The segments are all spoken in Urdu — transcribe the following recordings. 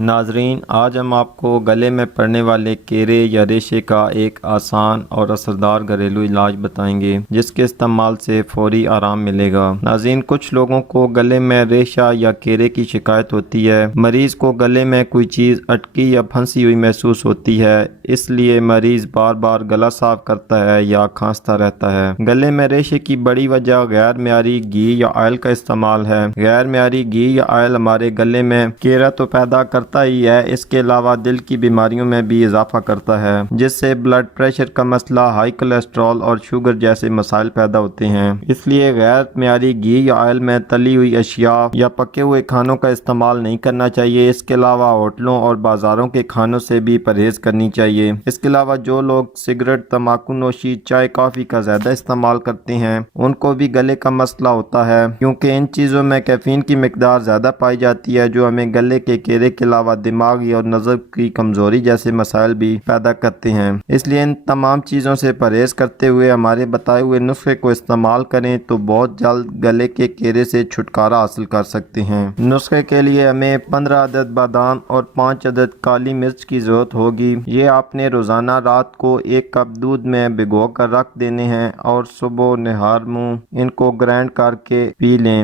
ناظرین، آج ہم آپ کو گلے میں پڑنے والے کیڑے یا ریشے کا ایک آسان اور اثردار گھریلو علاج بتائیں گے جس کے استعمال سے فوری آرام ملے گا۔ ناظرین، کچھ لوگوں کو گلے میں ریشہ یا کیڑے کی شکایت ہوتی ہے۔ مریض کو گلے میں کوئی چیز اٹکی یا پھنسی ہوئی محسوس ہوتی ہے، اس لیے مریض بار بار گلا صاف کرتا ہے یا کھانستا رہتا ہے۔ گلے میں ریشے کی بڑی وجہ غیر معیاری گھی یا آئل کا استعمال ہے۔ غیر معیاری گھی یا آئل ہمارے گلے میں کیڑا تو پیدا کرتا ہی ہے، اس کے علاوہ دل کی بیماریوں میں بھی اضافہ کرتا ہے، جس سے بلڈ پریشر کا مسئلہ، ہائی کولیسٹرول اور شوگر جیسے مسائل پیدا ہوتے ہیں۔ اس لیے غیر معیاری گھی یا آئل میں تلی ہوئی اشیاء یا پکے ہوئے کھانوں کا استعمال نہیں کرنا چاہیے۔ اس کے علاوہ ہوٹلوں اور بازاروں کے کھانوں سے بھی پرہیز کرنی چاہیے۔ اس کے علاوہ جو لوگ سگریٹ، تمباکو نوشی، چائے، کافی کا زیادہ استعمال کرتے ہیں، ان کو بھی گلے کا مسئلہ ہوتا ہے، کیونکہ ان چیزوں میں کیفین کی مقدار زیادہ پائی جاتی ہے، جو ہمیں گلے کے کیڑے کے علاوہ دماغی اور نظر کی کمزوری جیسے مسائل بھی پیدا کرتے ہیں۔ اس لیے ان تمام چیزوں سے پرہیز کرتے ہوئے ہمارے بتائے ہوئے نسخے کو استعمال کریں تو بہت جلد گلے کے کیڑے سے چھٹکارا حاصل کر سکتے ہیں۔ نسخے کے لیے ہمیں 15 عدد بادام اور 5 عدد کالی مرچ کی ضرورت ہوگی۔ یہ آپ نے روزانہ رات کو 1 کپ دودھ میں بھگو کر رکھ دینے ہیں اور صبح نہار منہ ان کو گرائنڈ کر کے پی لیں۔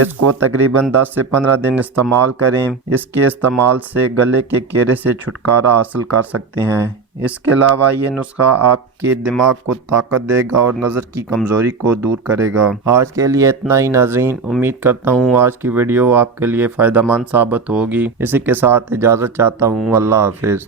اس کو تقریباً 10 سے 15 دن استعمال کریں۔ اس کے استعمال سے گلے کے کیڑے سے چھٹکارا حاصل کر سکتے ہیں۔ اس کے علاوہ یہ نسخہ آپ کے دماغ کو طاقت دے گا اور نظر کی کمزوری کو دور کرے گا۔ آج کے لیے اتنا ہی ناظرین، امید کرتا ہوں آج کی ویڈیو آپ کے لیے فائدہ مند ثابت ہوگی۔ اسی کے ساتھ اجازت چاہتا ہوں۔ اللہ حافظ۔